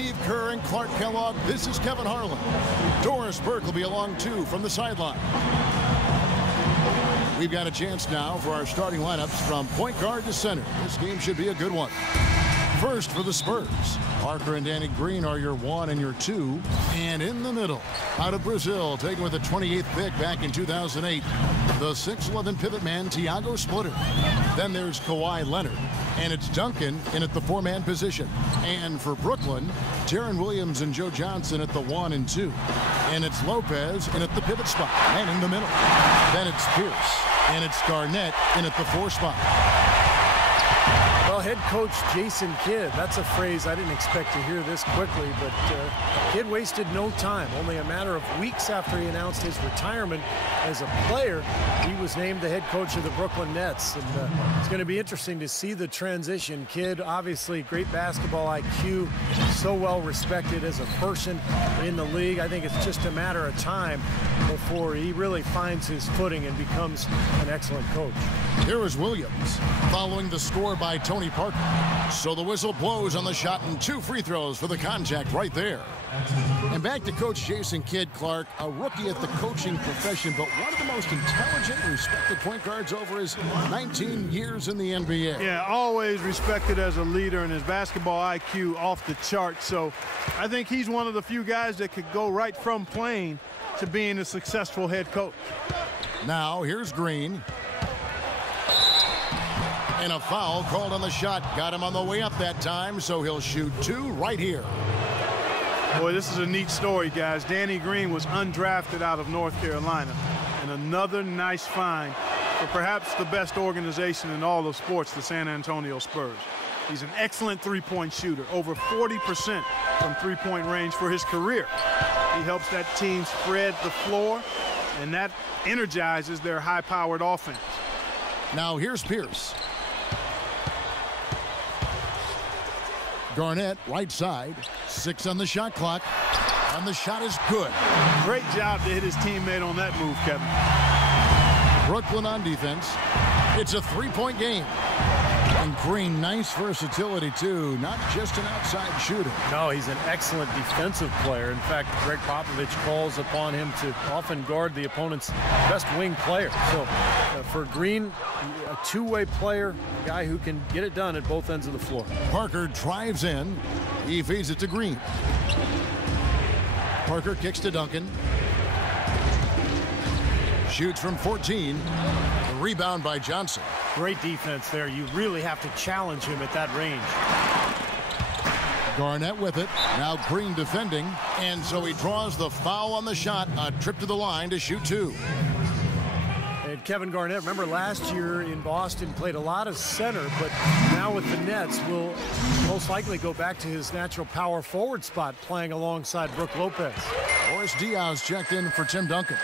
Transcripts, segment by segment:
Steve Kerr and Clark Kellogg, this is Kevin Harlan. Doris Burke will be along too from the sideline. We've got a chance now for our starting lineups from point guard to center. This game should be a good one. First for the Spurs, Parker and Danny Green are your 1 and your 2. And in the middle, out of Brazil, taken with the 28th pick back in 2008, the 6'11 pivot man, Thiago Splitter. Then there's Kawhi Leonard. And it's Duncan in at the 4-man position. And for Brooklyn, Deron Williams and Joe Johnson at the 1 and 2. And it's Lopez in at the pivot spot and in the middle. Then it's Pierce. And it's Garnett in at the 4 spot. Well, head coach Jason Kidd, that's a phrase I didn't expect to hear this quickly, but Kidd wasted no time. Only a matter of weeks after he announced his retirement as a player, he was named the head coach of the Brooklyn Nets. And it's going to be interesting to see the transition. Kidd, obviously great basketball IQ, so well respected as a person in the league. I think it's just a matter of time before he really finds his footing and becomes an excellent coach. Here is Williams following the score by Tony Parker. So the whistle blows on the shot and 2 free throws for the contact right there. And back to Coach Jason Kidd, Clark, a rookie at the coaching profession, but one of the most intelligent and respected point guards over his 19 years in the NBA. Yeah, always respected as a leader, and his basketball IQ off the chart. So I think he's one of the few guys that could go right from playing to being a successful head coach. Now here's Green. And a foul called on the shot. Got him on the way up that time, so he'll shoot 2 right here. Boy, this is a neat story, guys. Danny Green was undrafted out of North Carolina. And another nice find for perhaps the best organization in all of sports, the San Antonio Spurs. He's an excellent three-point shooter, over 40% from three-point range for his career. He helps that team spread the floor, and that energizes their high-powered offense. Now here's Pierce. Garnett, right side, 6 on the shot clock, and the shot is good. Great job to hit his teammate on that move, Kevin. Brooklyn on defense. It's a 3-point game. And Green, nice versatility, too. Not just an outside shooter. No, he's an excellent defensive player. In fact, Greg Popovich calls upon him to often guard the opponent's best wing player. So for Green, a two-way player, a guy who can get it done at both ends of the floor. Parker drives in. He feeds it to Green. Parker kicks to Duncan. Shoots from 14. The rebound by Johnson. Great defense there. You really have to challenge him at that range. Garnett with it. Now Green defending. And so he draws the foul on the shot. A trip to the line to shoot 2. And Kevin Garnett, remember last year in Boston, played a lot of center, but now with the Nets will most likely go back to his natural power forward spot, playing alongside Brook Lopez. Boris Diaz checked in for Tim Duncan.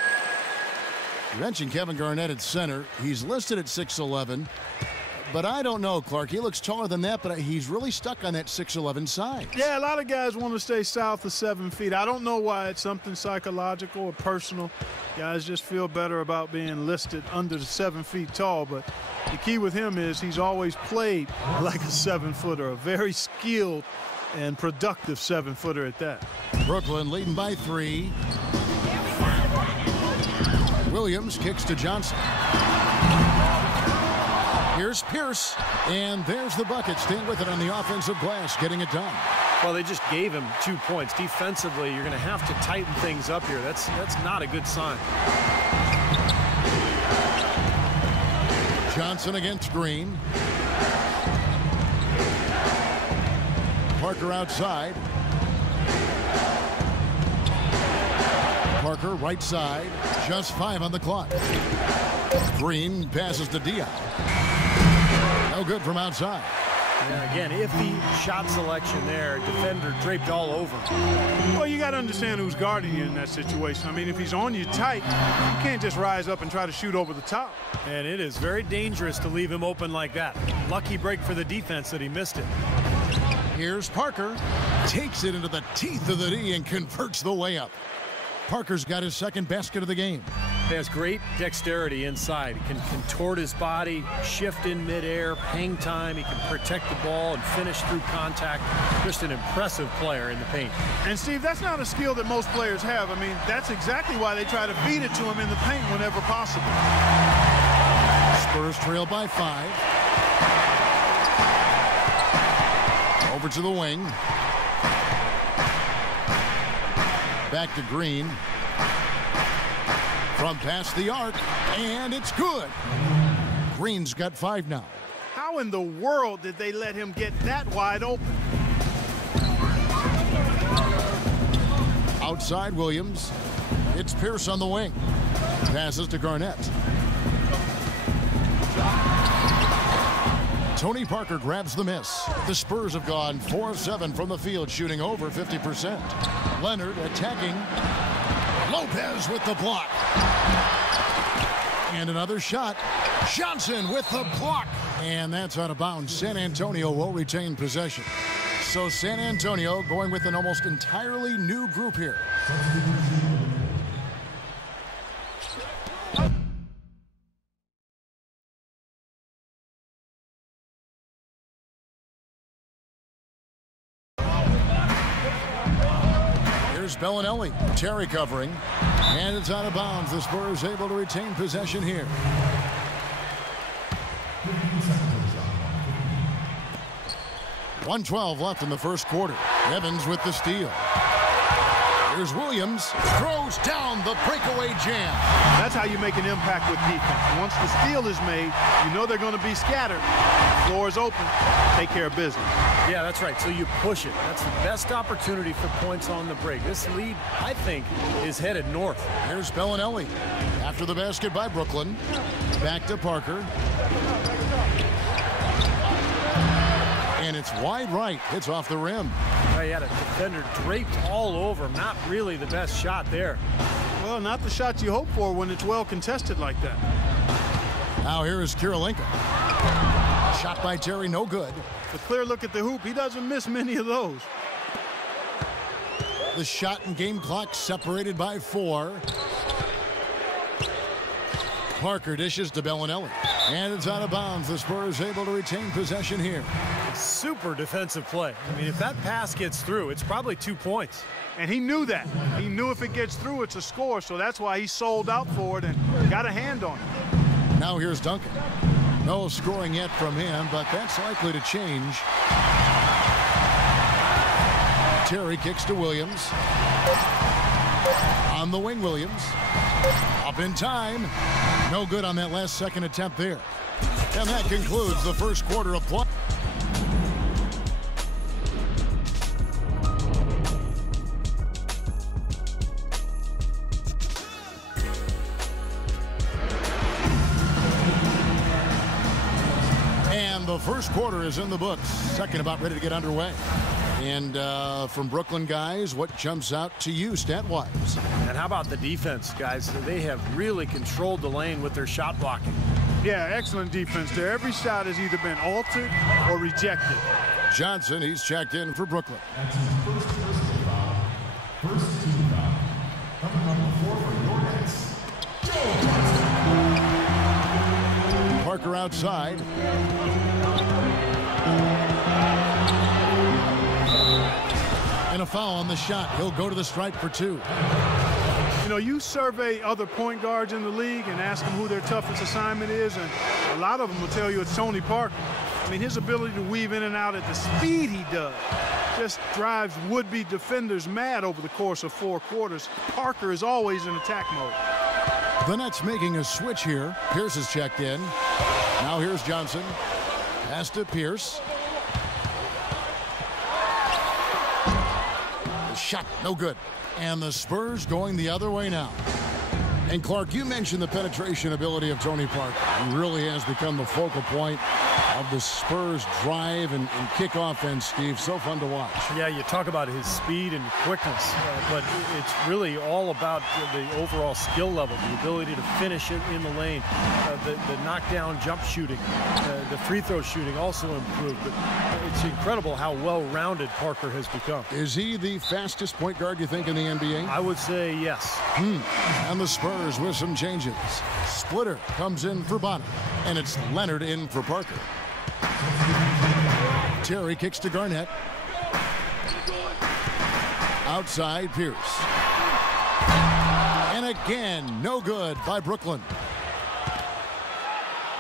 You mentioned Kevin Garnett at center. He's listed at 6'11", but I don't know, Clark. He looks taller than that, but he's really stuck on that 6'11" size. Yeah, a lot of guys want to stay south of 7 feet. I don't know why. It's something psychological or personal. Guys just feel better about being listed under the 7 feet tall, but the key with him is he's always played like a 7-footer, a very skilled and productive 7-footer at that. Brooklyn leading by 3. Williams kicks to Johnson. Here's Pierce, and there's the bucket. Staying with it on the offensive glass, getting it done. Well, they just gave him 2 points. Defensively, you're going to have to tighten things up here. That's not a good sign. Johnson against Green. Parker outside. Parker right side. Just 5 on the clock. Green passes to Diaz. No good from outside. Yeah, again, iffy shot selection there. Defender draped all over. Well, you got to understand who's guarding you in that situation. I mean, if he's on you tight, you can't just rise up and try to shoot over the top. And it is very dangerous to leave him open like that. Lucky break for the defense that he missed it. Here's Parker. Takes it into the teeth of the D and converts the layup. Parker's got his second basket of the game. He has great dexterity inside. He can contort his body, shift in midair, hang time. He can protect the ball and finish through contact. Just an impressive player in the paint. And, Steve, that's not a skill that most players have. I mean, that's exactly why they try to feed it to him in the paint whenever possible. Spurs trail by 5. Over to the wing. Back to Green. From past the arc, and it's good. Green's got 5 now. How in the world did they let him get that wide open? Outside Williams. It's Pierce on the wing. Passes to Garnett. Tony Parker grabs the miss. The Spurs have gone 4-7 from the field, shooting over 50%. Leonard attacking. Lopez with the block. And another shot. Johnson with the block. And that's out of bounds. San Antonio will retain possession. So San Antonio going with an almost entirely new group here. Here's Bellinelli. Terry covering. And it's out of bounds. The Spurs able to retain possession here. .112 left in the first quarter. Evans with the steal. Here's Williams. Throws down the breakaway jam. That's how you make an impact with defense. Once the steal is made, you know they're going to be scattered. Floor is open. Take care of business. Yeah, that's right. So you push it. That's the best opportunity for points on the break. This lead, I think, is headed north. Here's Bellinelli. After the basket by Brooklyn. Back to Parker. And it's wide right. It's off the rim. He had a defender draped all over him. Not really the best shot there. Well, not the shot you hope for when it's well contested like that. Now here is Kirilenko. Shot by Terry, no good. A clear look at the hoop. He doesn't miss many of those. The shot and game clock separated by 4. Parker dishes to Bellinelli. And it's out of bounds. The Spurs able to retain possession here. Super defensive play. I mean, if that pass gets through, it's probably 2 points. And he knew that. He knew if it gets through, it's a score. So that's why he sold out for it and got a hand on it. Now here's Duncan. No scoring yet from him, but that's likely to change. Terry kicks to Williams. On the wing, Williams. Up in time. No good on that last second attempt there. And that concludes the first quarter of play. And the first quarter is in the books. Second about ready to get underway. And from Brooklyn guys, what jumps out to you stat-wise? And how about the defense, guys? They have really controlled the lane with their shot blocking. Yeah, excellent defense there. Every shot has either been altered or rejected. Johnson, he's checked in for Brooklyn. That's his first personal foul. First team foul. Coming on the floor for your Nets, Joe Johnson. Parker outside. And a foul on the shot. He'll go to the stripe for 2. You know, you survey other point guards in the league and ask them who their toughest assignment is, and a lot of them will tell you it's Tony Parker. I mean, his ability to weave in and out at the speed he does just drives would-be defenders mad over the course of 4 quarters. Parker is always in attack mode. The Nets making a switch here. Pierce is checked in. Now here's Johnson. Pass to Pierce. The shot, no good. And the Spurs going the other way now. And Clark, you mentioned the penetration ability of Tony Parker. He really has become the focal point of the Spurs drive and kick offense, Steve. So fun to watch. Yeah, you talk about his speed and quickness, but it's really all about the overall skill level, the ability to finish it in the lane, the knockdown jump shooting, the free throw shooting also improved. But it's incredible how well-rounded Parker has become. Is he the fastest point guard, you think, in the NBA? I would say yes. And the Spurs Spurs with some changes. Splitter comes in for Bonner, and it's Leonard in for Parker. Terry kicks to Garnett. Outside, Pierce. And again, no good by Brooklyn.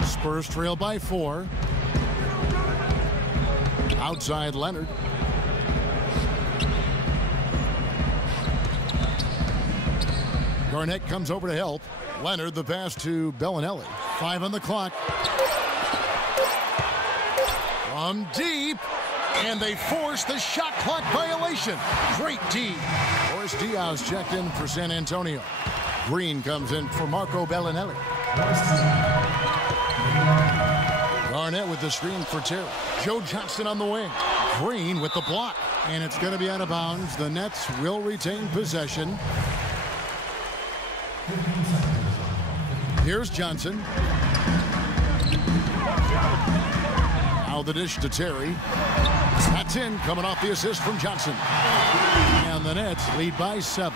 Spurs trail by 4. Outside, Leonard. Garnett comes over to help. Leonard, the pass to Bellinelli. 5 on the clock. From deep. And they force the shot clock violation. Great D. Boris Diaz checked in for San Antonio. Green comes in for Marco Bellinelli. Garnett with the screen for Terry. Joe Johnson on the wing. Green with the block. And it's going to be out of bounds. The Nets will retain possession. Here's Johnson. Now the dish to Terry. That's in, coming off the assist from Johnson. And the Nets lead by 7.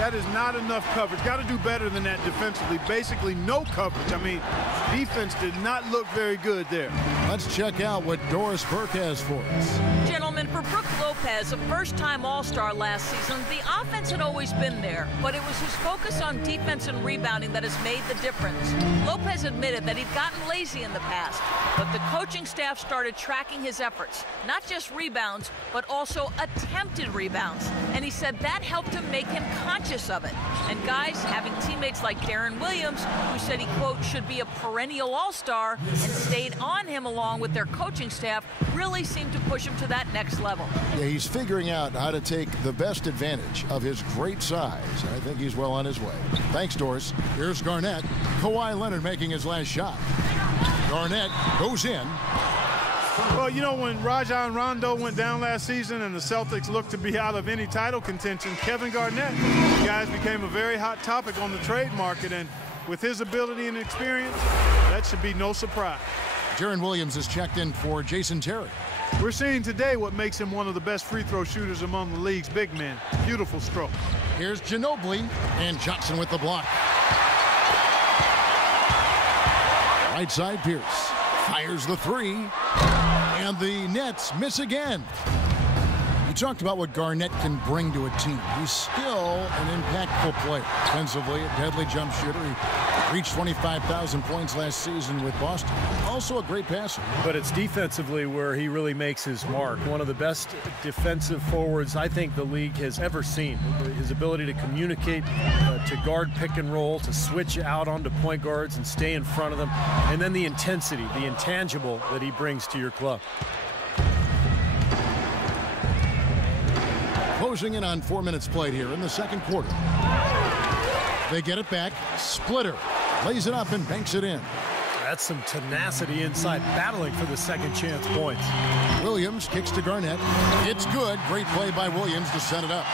That is not enough coverage. Got to do better than that defensively. Basically no coverage. I mean, defense did not look very good there. Let's check out what Doris Burke has for us. Gentlemen, for Brook Lopez, a first-time All-Star last season, the offense had always been there, but it was his focus on defense and rebounding that has made the difference. Lopez admitted that he'd gotten lazy in the past, but the coaching staff started tracking his efforts, not just rebounds, but also attempted rebounds. And he said that helped him make him conscious of it. And guys, having teammates like Darren Williams, who said he, quote, should be a perennial All-Star, and stayed on him along with their coaching staff, really seemed to push him to that next level. Yeah, he's figuring out how to take the best advantage of his great size. I think he's well on his way. Thanks, Doris. Here's Garnett. Kawhi Leonard making his last shot. Garnett goes in. Well, you know, when Rajon Rondo went down last season and the Celtics looked to be out of any title contention, Kevin Garnett, you guys, became a very hot topic on the trade market. And with his ability and experience, that should be no surprise. Darren Williams is checked in for Jason Terry. We're seeing today what makes him one of the best free throw shooters among the league's big men. Beautiful stroke. Here's Ginobili, and Johnson with the block. Right side, Pierce fires the 3, and the Nets miss again. You talked about what Garnett can bring to a team. He's still an impactful player. Defensively, a deadly jump shooter. He reached 25,000 points last season with Boston. Also a great passer. But it's defensively where he really makes his mark. One of the best defensive forwards I think the league has ever seen. His ability to communicate, to guard pick and roll, to switch out onto point guards and stay in front of them. And then the intensity, the intangible that he brings to your club. Closing in on 4 minutes played here in the second quarter. They get it back. Splitter lays it up and banks it in. That's some tenacity inside, battling for the second chance points. Williams kicks to Garnett. It's good. Great play by Williams to set it up.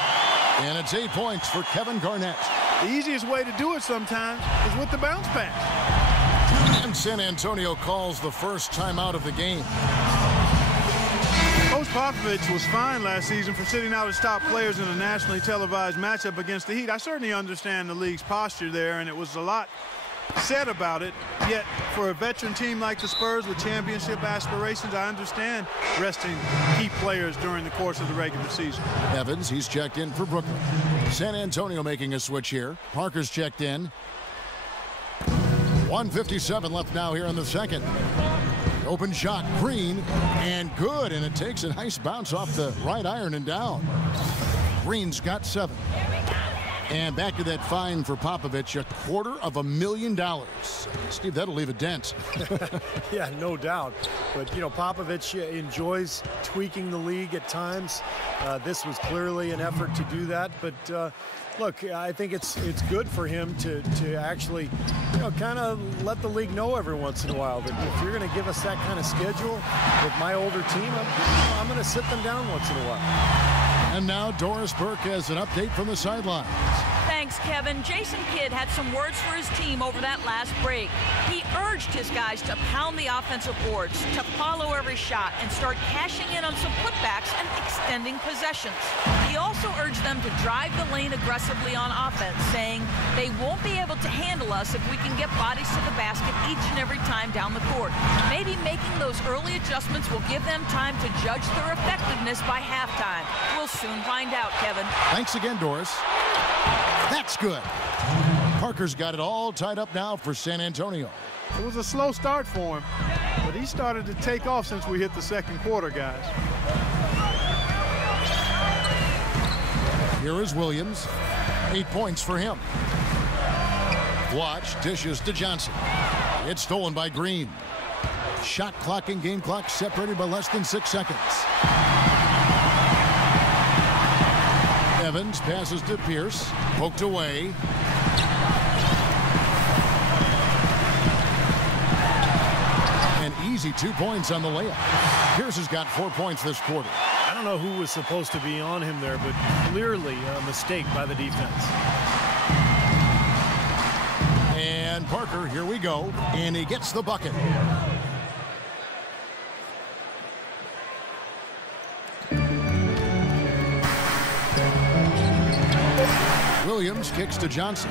And it's 8 points for Kevin Garnett. The easiest way to do it sometimes is with the bounce pass. And San Antonio calls the first timeout of the game. Coach Popovich was fined last season for sitting out his top players in a nationally televised matchup against the Heat. I certainly understand the league's posture there, and it was a lot said about it. Yet, for a veteran team like the Spurs with championship aspirations, I understand resting key players during the course of the regular season. Evans, he's checked in for Brooklyn. San Antonio making a switch here. Parker's checked in. 1:57 left now here in the second. Open shot, Green, and good, and it takes a nice bounce off the right iron and down. Green's got 7. And back to that fine for Popovich, $250,000. Steve, that'll leave a dent. Yeah, no doubt. But, you know, Popovich enjoys tweaking the league at times. This was clearly an effort to do that. But, look, I think it's good for him to actually, you know, kind of let the league know every once in a while that if you're going to give us that kind of schedule with my older team, I'm going to sit them down once in a while. And now Doris Burke has an update from the sidelines. Thanks, Thanks, Kevin. Jason Kidd had some words for his team over that last break. He urged his guys to pound the offensive boards, to follow every shot, and start cashing in on some putbacks and extending possessions. He also urged them to drive the lane aggressively on offense, saying they won't be able to handle us if we can get bodies to the basket each and every time down the court. Maybe making those early adjustments will give them time to judge their effectiveness by halftime. We'll soon find out, Kevin. Thanks again, Doris. That's good. Parker's got it all tied up now for San Antonio. It was a slow start for him, but he started to take off since we hit the second quarter, guys. Here is Williams. 8 points for him. Watch, dishes to Johnson. It's stolen by Green. Shot clock and game clock separated by less than 6 seconds. Evans passes to Pierce. Poked away. An easy 2 points on the layup. Pierce has got 4 points this quarter. I don't know who was supposed to be on him there, but clearly a mistake by the defense. And Parker, here we go, and he gets the bucket. Williams kicks to Johnson.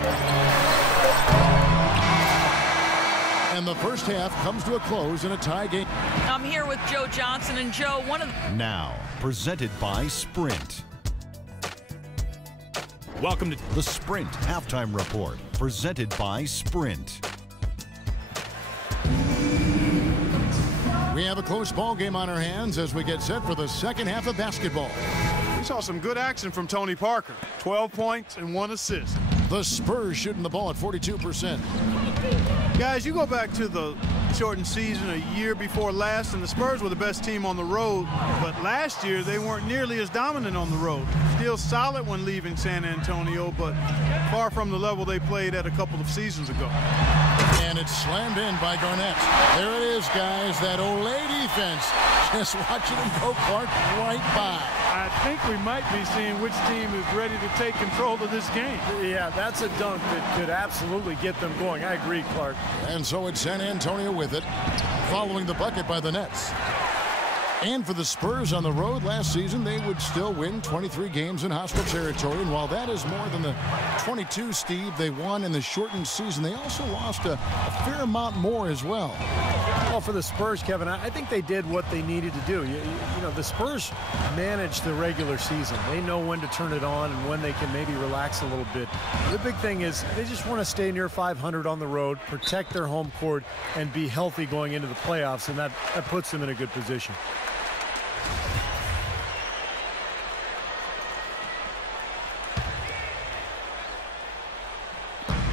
And the first half comes to a close in a tie game. I'm here with Joe Johnson, and Joe, one of the... Now, presented by Sprint. Welcome to the Sprint Halftime Report, presented by Sprint. We have a close ball game on our hands as we get set for the second half of basketball. We saw some good action from Tony Parker. 12 points and 1 assist. The Spurs shooting the ball at 42%. Guys, you go back to the shortened season a year before last, and the Spurs were the best team on the road, but last year they weren't nearly as dominant on the road. Still solid when leaving San Antonio, but far from the level they played at a couple of seasons ago. And it's slammed in by Garnett. There it is, guys, that Olay defense. Just watching him go Clark right by. I think we might be seeing which team is ready to take control of this game. Yeah, that's a dunk that could absolutely get them going. I agree, Clark. And so it's San Antonio with it, following the bucket by the Nets. And for the Spurs on the road last season, they would still win 23 games in hostile territory. And while that is more than the 22, Steve, they won in the shortened season, they also lost a fair amount more as well. Well, for the Spurs, Kevin, I think they did what they needed to do. You know, the Spurs manage the regular season. They know when to turn it on and when they can maybe relax a little bit. The big thing is they just want to stay near 500 on the road, protect their home court, and be healthy going into the playoffs, and that puts them in a good position.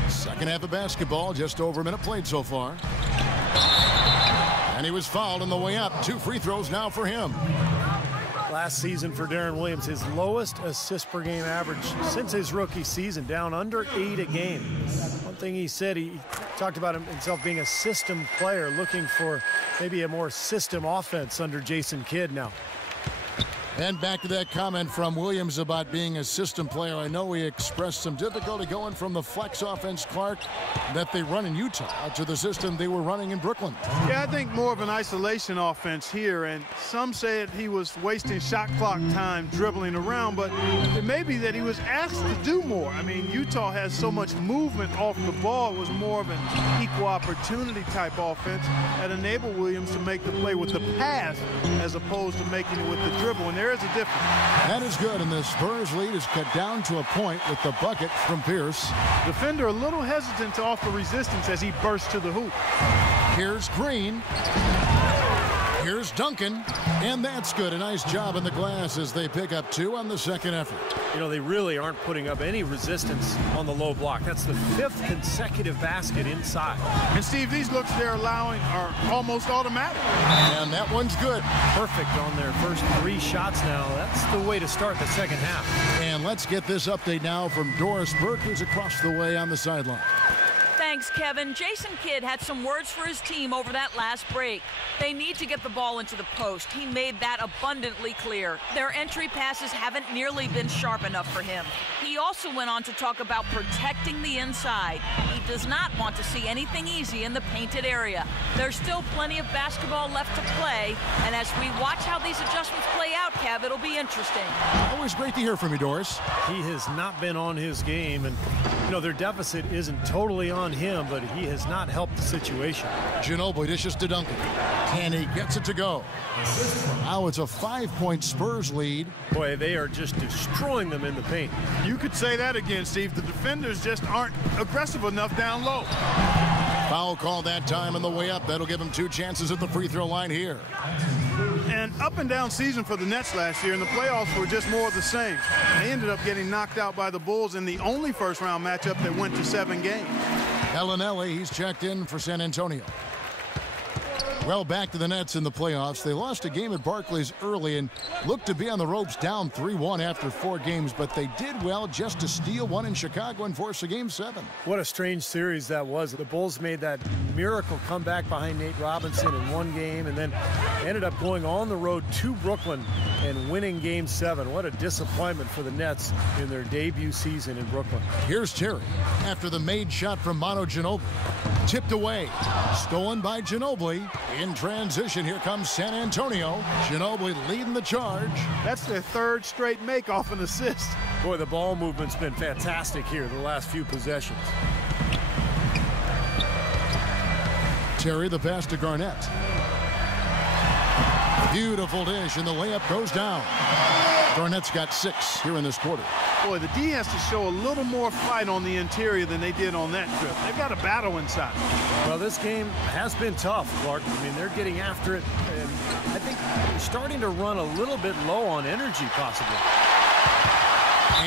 Second half of basketball, just over a minute played so far. And he was fouled on the way up. 2 free throws now for him. Last season for Deron Williams, his lowest assist per game average since his rookie season, down under 8 a game. One thing he said, he talked about himself being a system player, looking for maybe a more system offense under Jason Kidd now. And back to that comment from Williams about being a system player. I know he expressed some difficulty going from the flex offense, Clark, that they run in Utah to the system they were running in Brooklyn. Yeah, I think more of an isolation offense here, and some said he was wasting shot clock time dribbling around, but it may be that he was asked to do more. I mean, Utah has so much movement off the ball. It was more of an equal opportunity type offense that enabled Williams to make the play with the pass as opposed to making it with the dribble. And there is a difference. That is good, and the Spurs lead is cut down to a point with the bucket from Pierce. Defender a little hesitant to offer resistance as he bursts to the hoop. Here's Green. Here's Duncan, and that's good. A nice job in the glass as they pick up 2 on the second effort. You know, they really aren't putting up any resistance on the low block. That's the 5th consecutive basket inside. And Steve, these looks they're allowing are almost automatic. And that one's good. Perfect on their first 3 shots now. That's the way to start the second half. And let's get this update now from Doris Burke, who's across the way on the sideline. Thanks, Thanks, Kevin. Jason Kidd had some words for his team over that last break. They need to get the ball into the post. He made that abundantly clear. Their entry passes haven't nearly been sharp enough for him. He also went on to talk about protecting the inside. He does not want to see anything easy in the painted area. There's still plenty of basketball left to play, and as we watch how these adjustments play out, Kev, it'll be interesting. Always great to hear from you, Doris. He has not been on his game, and their deficit isn't totally on him, but he has not helped the situation. Ginobili dishes to Duncan, and he gets it to go. Now it's a 5-point Spurs lead. Boy, they are just destroying them in the paint. You could say that again, Steve. The defenders just aren't aggressive enough down low. Foul call that time on the way up. That'll give him 2 chances at the free throw line here. An up and down season for the Nets last year, and the playoffs were just more of the same. They ended up getting knocked out by the Bulls in the only first-round matchup that went to 7 games. Bellinelli, he's checked in for San Antonio. Well, back to the Nets in the playoffs. They lost a game at Barclays early and looked to be on the ropes down 3-1 after 4 games, but they did well just to steal one in Chicago and force a Game 7. What a strange series that was. The Bulls made that miracle comeback behind Nate Robinson in 1 game and then ended up going on the road to Brooklyn and winning Game 7. What a disappointment for the Nets in their debut season in Brooklyn. Here's Terry after the made shot from Manu Ginobili. Tipped away. Stolen by Ginobili. In transition, here comes San Antonio. Ginobili leading the charge. That's their 3rd straight make off an assist. Boy, the ball movement's been fantastic here the last few possessions. Terry the pass to Garnett. Beautiful dish, and the layup goes down. Garnett's got 6 here in this quarter. Boy, the D has to show a little more fight on the interior than they did on that trip. They've got a battle inside. Well, this game has been tough, Clark. I mean, they're getting after it, and I think they're starting to run a little bit low on energy, possibly.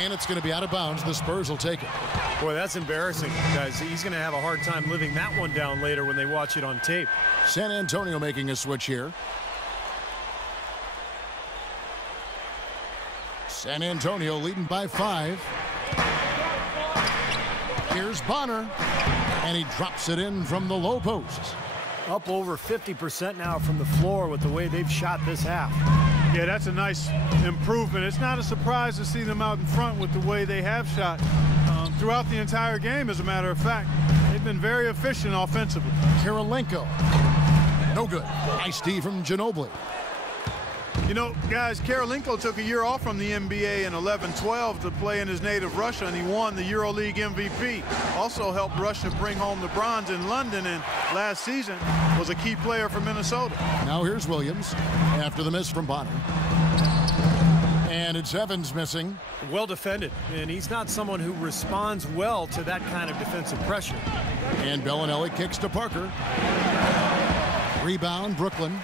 And it's going to be out of bounds. The Spurs will take it. Boy, that's embarrassing, guys. He's going to have a hard time living that one down later when they watch it on tape. San Antonio making a switch here. San Antonio leading by 5. Here's Bonner, and he drops it in from the low post. Up over 50% now from the floor with the way they've shot this half. Yeah, that's a nice improvement. It's not a surprise to see them out in front with the way they have shot throughout the entire game, as a matter of fact. They've been very efficient offensively. Karolinko. No good. Nice D from Ginobili. You know, guys, Karolinko took a year off from the NBA in 11-12 to play in his native Russia, and he won the EuroLeague MVP. Also helped Russia bring home the bronze in London, and last season was a key player for Minnesota. Now here's Williams after the miss from Bonner. And it's Evans missing. Well defended, and he's not someone who responds well to that kind of defensive pressure. And Bellinelli kicks to Parker. Rebound, Brooklyn.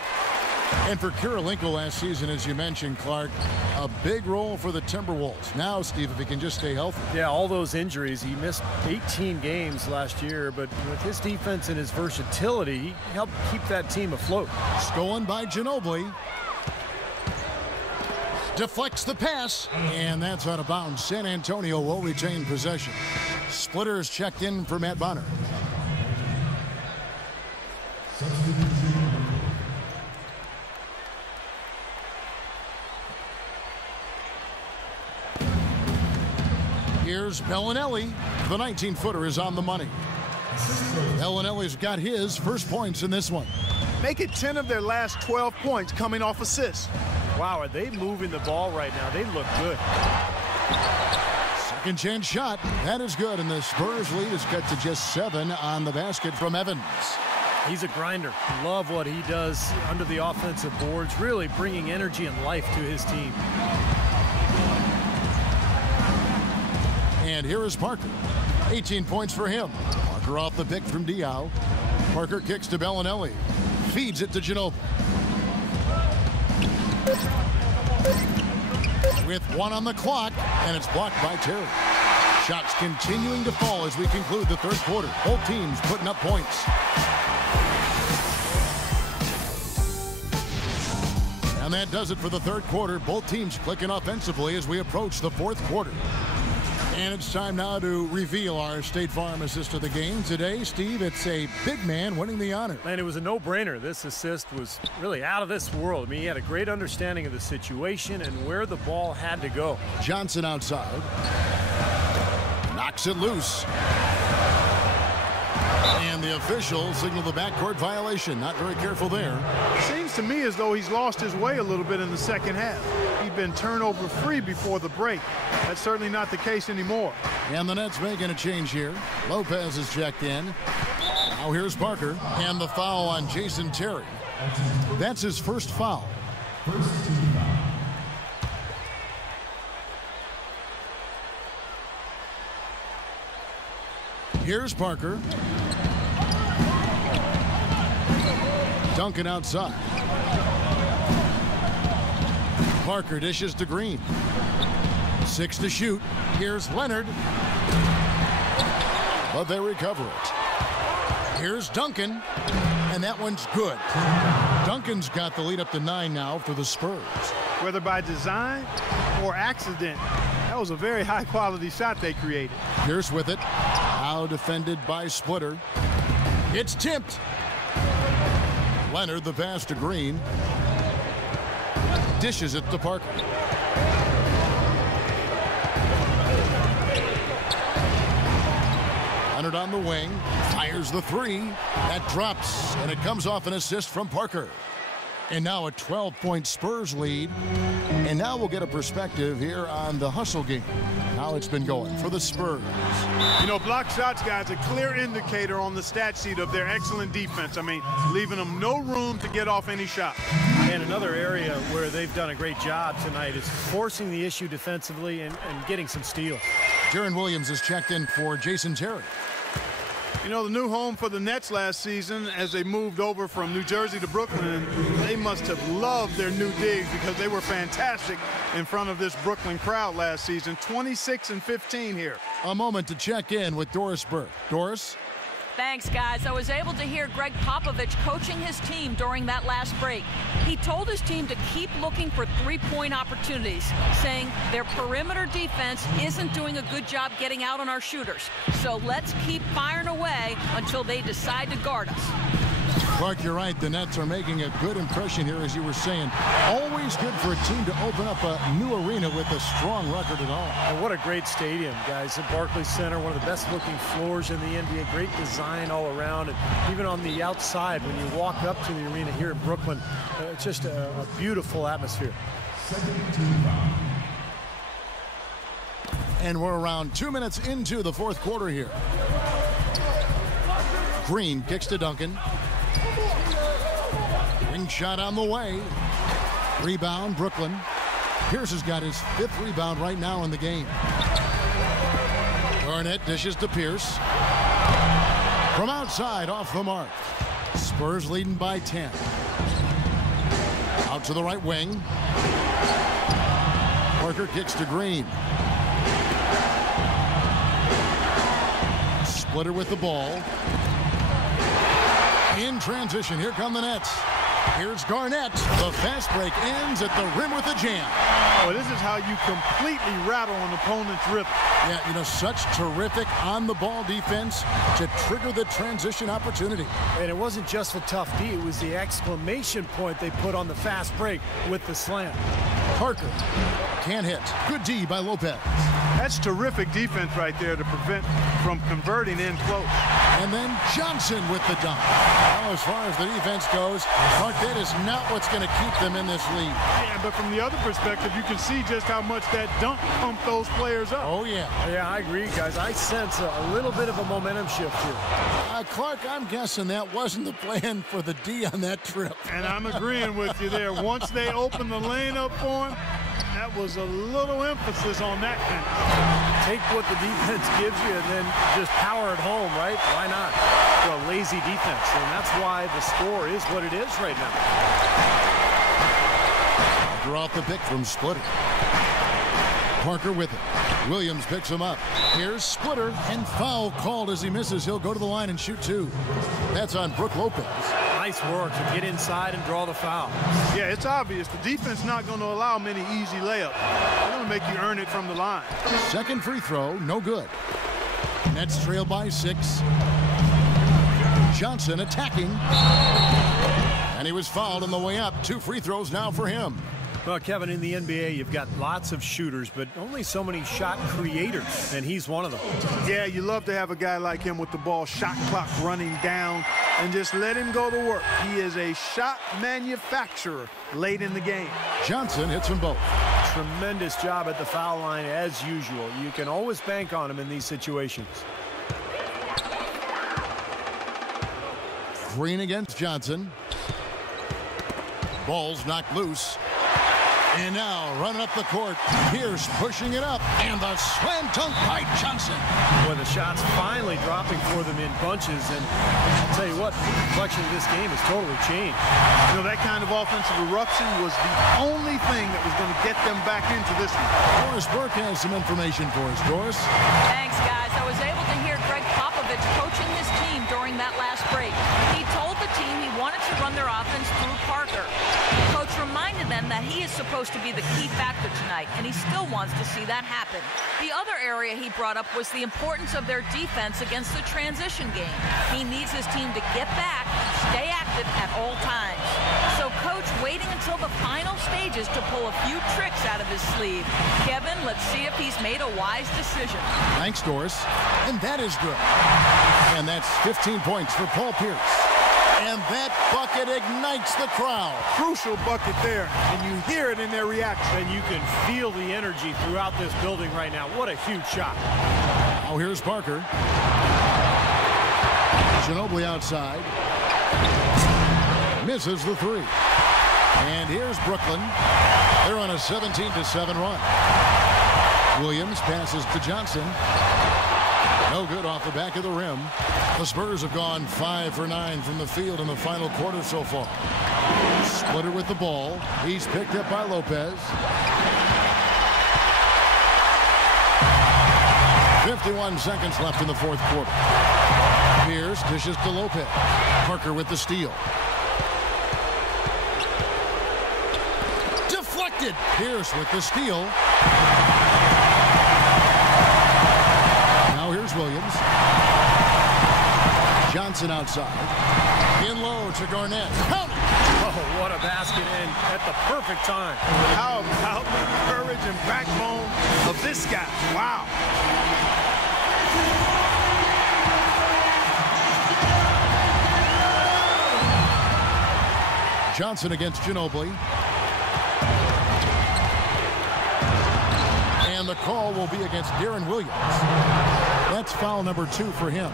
And for Karolinko last season, as you mentioned, Clark, a big role for the Timberwolves. Now, Steve, if he can just stay healthy. Yeah, all those injuries. He missed 18 games last year, but with his defense and his versatility, he helped keep that team afloat. Stolen by Ginobili. Deflects the pass, and that's out of bounds. San Antonio will retain possession. Splitters checked in for Matt Bonner. Here's Bellinelli. The 19-footer is on the money. Bellinelli's got his first points in this one. Make it 10 of their last 12 points coming off assists. Wow, are they moving the ball right now? They look good. Second chance shot. That is good, and the Spurs lead is cut to just 7 on the basket from Evans. He's a grinder. Love what he does under the offensive boards, really bringing energy and life to his team. And here is Parker. 18 points for him. Parker off the pick from Diaw. Parker kicks to Bellinelli. Feeds it to Ginobili. With 1 on the clock, and it's blocked by Terry. Shots continuing to fall as we conclude the third quarter. Both teams putting up points. And that does it for the third quarter. Both teams clicking offensively as we approach the fourth quarter. And it's time now to reveal our State Farm assist of the game. Today, Steve, it's a big man winning the honor. And it was a no-brainer. This assist was really out of this world. I mean, he had a great understanding of the situation and where the ball had to go. Johnson outside. Knocks it loose. And the official signaled the backcourt violation. Not very careful there. Seems to me as though he's lost his way a little bit in the second half. He'd been turnover free before the break. That's certainly not the case anymore. And the Nets making a change here. Lopez is checked in. Now here's Parker. And the foul on Jason Terry. That's his first foul. First team foul. Here's Parker. Duncan outside. Parker dishes to Green. 6 to shoot. Here's Leonard. But they recover it. Here's Duncan. And that one's good. Duncan's got the lead up to 9 now for the Spurs. Whether by design or accident, that was a very high-quality shot they created. Pierce with it. Now defended by Splitter. It's tipped. Leonard the pass to Green. Dishes it to Parker. Leonard on the wing. Fires the 3. That drops, and it comes off an assist from Parker. And now a 12-point Spurs lead. And now we'll get a perspective here on the hustle game. How it's been going for the Spurs. You know, block shots, guys, a clear indicator on the stat sheet of their excellent defense. I mean, leaving them no room to get off any shot. And another area where they've done a great job tonight is forcing the issue defensively and getting some steals. Jaron Williams is checked in for Jason Terry. You know, the new home for the Nets last season, as they moved over from New Jersey to Brooklyn, they must have loved their new digs because they were fantastic in front of this Brooklyn crowd last season. 26-15 here. A moment to check in with Doris Burke. Doris? Thanks, guys. I was able to hear Greg Popovich coaching his team during that last break. He told his team to keep looking for three-point opportunities, saying their perimeter defense isn't doing a good job getting out on our shooters. So let's keep firing away until they decide to guard us. Clark, you're right. The Nets are making a good impression here, as you were saying. Always good for a team to open up a new arena with a strong record at all. And what a great stadium, guys. The Barclays Center, one of the best looking floors in the NBA. Great design all around. And even on the outside, when you walk up to the arena here in Brooklyn, it's just a beautiful atmosphere. Second team foul. And we're around 2 minutes into the fourth quarter here. Green kicks to Duncan. Ring shot on the way. Rebound, Brooklyn. Pierce has got his 5th rebound right now in the game. Garnett dishes to Pierce. From outside, off the mark. Spurs leading by 10. Out to the right wing. Parker kicks to Green. Splitter with the ball. In transition, here come the Nets. Here's Garnett. The fast break ends at the rim with a jam. Well, this is how you completely rattle an opponent's rhythm. Yeah, you know, such terrific on-the-ball defense to trigger the transition opportunity. And it wasn't just the tough D, it was the exclamation point they put on the fast break with the slam. Parker can't hit. Good D by Lopez. That's terrific defense right there to prevent from converting in close. And then Johnson with the dunk. Now, as far as the defense goes, Mark, that is not what's going to keep them in this league. Yeah, but from the other perspective, you can see just how much that dunk pumped those players up. Oh, yeah. Yeah, I agree, guys. I sense a little bit of a momentum shift here. Clark, I'm guessing that wasn't the plan for the D on that trip. And I'm agreeing with you there. Once they opened the lane up for him, that was a little emphasis on that kind. Take what the defense gives you and then just power it home, right? Why not? A lazy defense, and that's why the score is what it is right now. Draw off the pick from Splitter. Parker with it. Williams picks him up. Here's Splitter, and foul called as he misses. He'll go to the line and shoot 2. That's on Brook Lopez. Nice work to get inside and draw the foul. Yeah, it's obvious. The defense not going to allow many easy layups. They're going to make you earn it from the line. Second free throw, no good. Nets trail by 6. Johnson attacking. And he was fouled on the way up. 2 free throws now for him. Well, Kevin, in the NBA, you've got lots of shooters, but only so many shot creators, and he's one of them. Yeah, you love to have a guy like him with the ball shot clock running down and just let him go to work. He is a shot manufacturer late in the game. Johnson hits them both. Tremendous job at the foul line as usual. You can always bank on him in these situations. Green against Johnson. Ball's knocked loose. And now running up the court. Pierce pushing it up. And the slam dunk by Johnson. Boy, the shots finally dropping for them in bunches. And I'll tell you what, the complexion of this game has totally changed. You know, that kind of offensive eruption was the only thing that was going to get them back into this one. Doris Burke has some information for us. Doris? Thanks, guys. I was able to hear Greg Popovich coaching his team during that last break. He told the team he wanted to run their offense through Parker. The coach reminded them that he is supposed to be the key factor tonight, and he still wants to see that happen. The other area he brought up was the importance of their defense against the transition game. He needs his team to get back and stay active at all times. So coach waiting until the final stages to pull a few tricks out of his sleeve. Kevin, let's see if he's made a wise decision. Thanks, Doris. And that is good. And that's 15 points for Paul Pierce. And that bucket ignites the crowd. Crucial bucket there, and you hear it in their reaction. And you can feel the energy throughout this building right now. What a huge shot. Now here's Parker. Ginobili outside. Misses the 3. And here's Brooklyn. They're on a 17-7 run. Williams passes to Johnson. No good off the back of the rim. The Spurs have gone 5 for 9 from the field in the final quarter so far. Splitter with the ball. He's picked up by Lopez. 51 seconds left in the fourth quarter. Pierce dishes to Lopez. Parker with the steal. Deflected. Pierce with the steal. Now here's Williams. Johnson outside. In low to Garnett. Count. Oh, what a basket in at the perfect time. How about the courage and backbone of this guy? Wow. Johnson against Ginobili. And the call will be against Darren Williams. That's foul number 2 for him.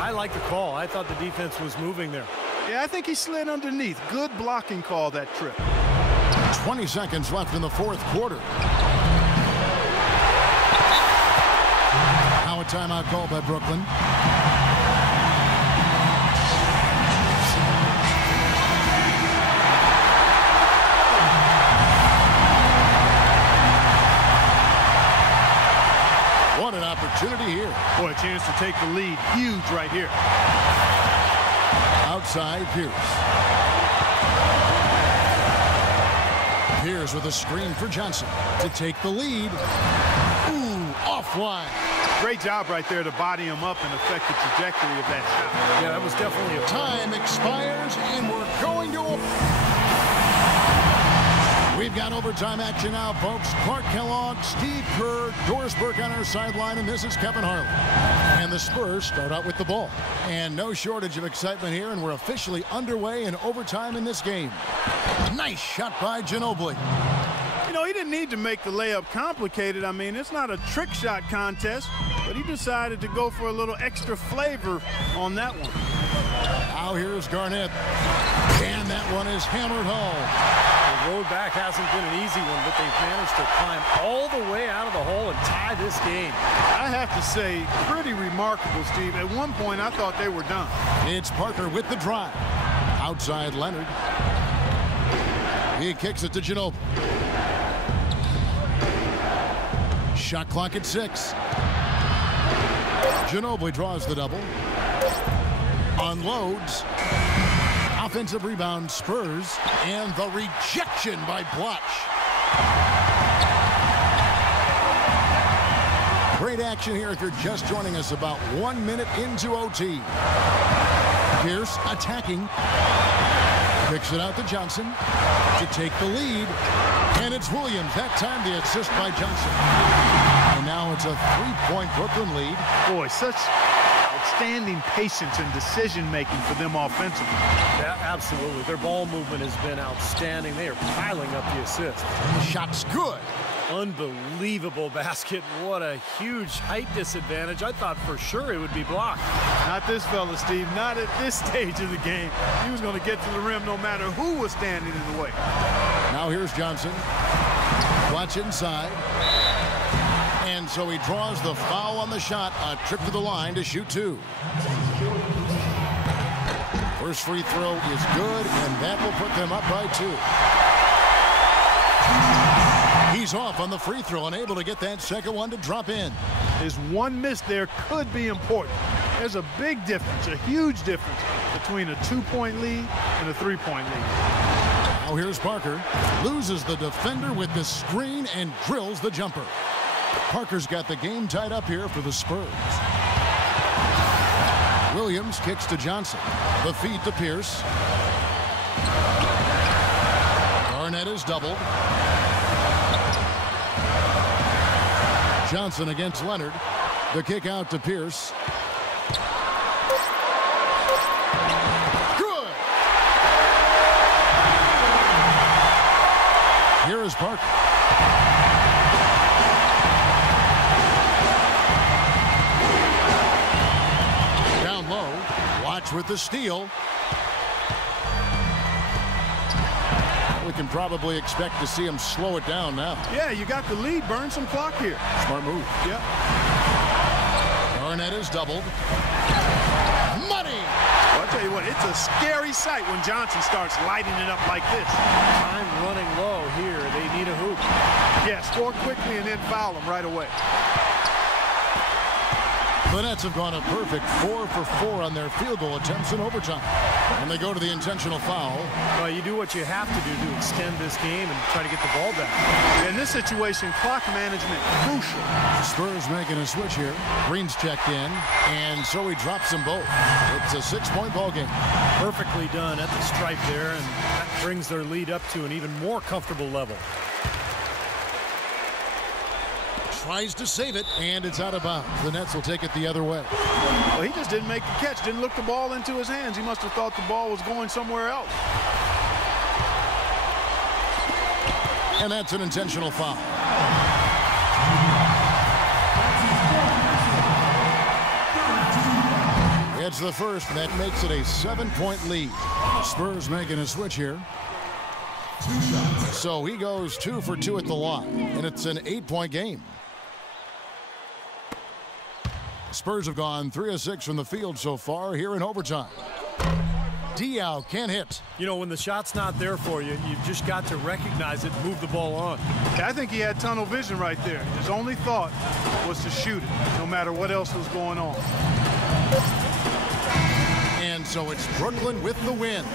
I like the call. I thought the defense was moving there. Yeah, I think he slid underneath. Good blocking call that trip. 20 seconds left in the fourth quarter. Now a timeout called by Brooklyn. What an opportunity here. Boy, a chance to take the lead. Huge right here. Outside, Pierce. Pierce with a screen for Johnson to take the lead. Ooh, offline. Great job right there to body him up and affect the trajectory of that shot. Yeah, that was definitely a Time expires, and we're going to... We've got overtime action now, folks. Clark Kellogg, Steve Kerr, Doris Burke on our sideline, and this is Kevin Harlan. And the Spurs start out with the ball. And no shortage of excitement here, and we're officially underway in overtime in this game. Nice shot by Ginobili. You know, he didn't need to make the layup complicated. I mean, it's not a trick shot contest, but he decided to go for a little extra flavor on that one. Now here's Garnett. And that one is hammered home. The road back hasn't been an easy one, but they've managed to climb all the way out of the hole and tie this game. I have to say, pretty remarkable, Steve. At one point, I thought they were done. It's Parker with the drive. Outside Leonard. He kicks it to Ginobili. Shot clock at 6. Ginobili draws the double. Unloads. Offensive rebound, Spurs, and the rejection by Blotch. Great action here if you're just joining us about 1 minute into OT. Pierce attacking. Picks it out to Johnson to take the lead. And it's Williams. That time the assist by Johnson. And now it's a 3-point Brooklyn lead. Boy, such outstanding patience and decision-making for them offensively. Yeah, absolutely. Their ball movement has been outstanding. They are piling up the assists. The shot's good. Unbelievable basket. What a huge height disadvantage. I thought for sure it would be blocked. Not this fella, Steve. Not at this stage of the game. He was going to get to the rim no matter who was standing in the way. Now here's Johnson. Watch inside. And so he draws the foul on the shot. A trip to the line to shoot 2. First free throw is good, and that will put them up by 2. He's off on the free throw, unable to get that second one to drop in. His one miss there could be important. There's a big difference, a huge difference between a 2-point lead and a 3-point lead. Now here's Parker. Loses the defender with the screen and drills the jumper. Parker's got the game tied up here for the Spurs. Williams kicks to Johnson. The feed to Pierce. Garnett is doubled. Johnson against Leonard. The kick out to Pierce. Good. Here is Parker. Down low. Watch with the steal. We can probably expect to see him slow it down now. Yeah, you got the lead. Burn some clock here. Smart move. Yep. Garnett is doubled. Money! Well, I tell you what, it's a scary sight when Johnson starts lighting it up like this. Time running low here. They need a hoop. Yeah, score quickly and then foul them right away. The Nets have gone a perfect 4 for 4 on their field goal attempts in overtime. And they go to the intentional foul. Well, you do what you have to do to extend this game and try to get the ball back. In this situation, clock management crucial. Spurs making a switch here. Green's checked in, and so he drops them both. It's a 6-point ball game. Perfectly done at the stripe there, and that brings their lead up to an even more comfortable level. Tries to save it, and it's out of bounds. The Nets will take it the other way. Well, he just didn't make the catch, didn't look the ball into his hands. He must have thought the ball was going somewhere else. And that's an intentional foul. It's the first, and that makes it a 7-point lead. Spurs making a switch here. So he goes 2 for 2 at the line, and it's an 8-point game. Spurs have gone 3 of 6 from the field so far here in overtime. Diaw can't hit. You know, when the shot's not there for you, you've just got to recognize it and move the ball on. Yeah, I think he had tunnel vision right there. His only thought was to shoot it, no matter what else was going on. And so it's Brooklyn with the win.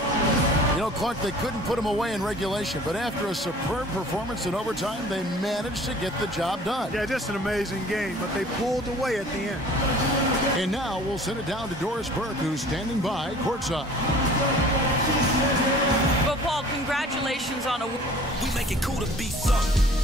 You know, Clark, they couldn't put him away in regulation, but after a superb performance in overtime, they managed to get the job done. Yeah, just an amazing game, but they pulled away at the end. And now we'll send it down to Doris Burke, who's standing by courtside. Well, Paul, congratulations on a... We make it cool to be something.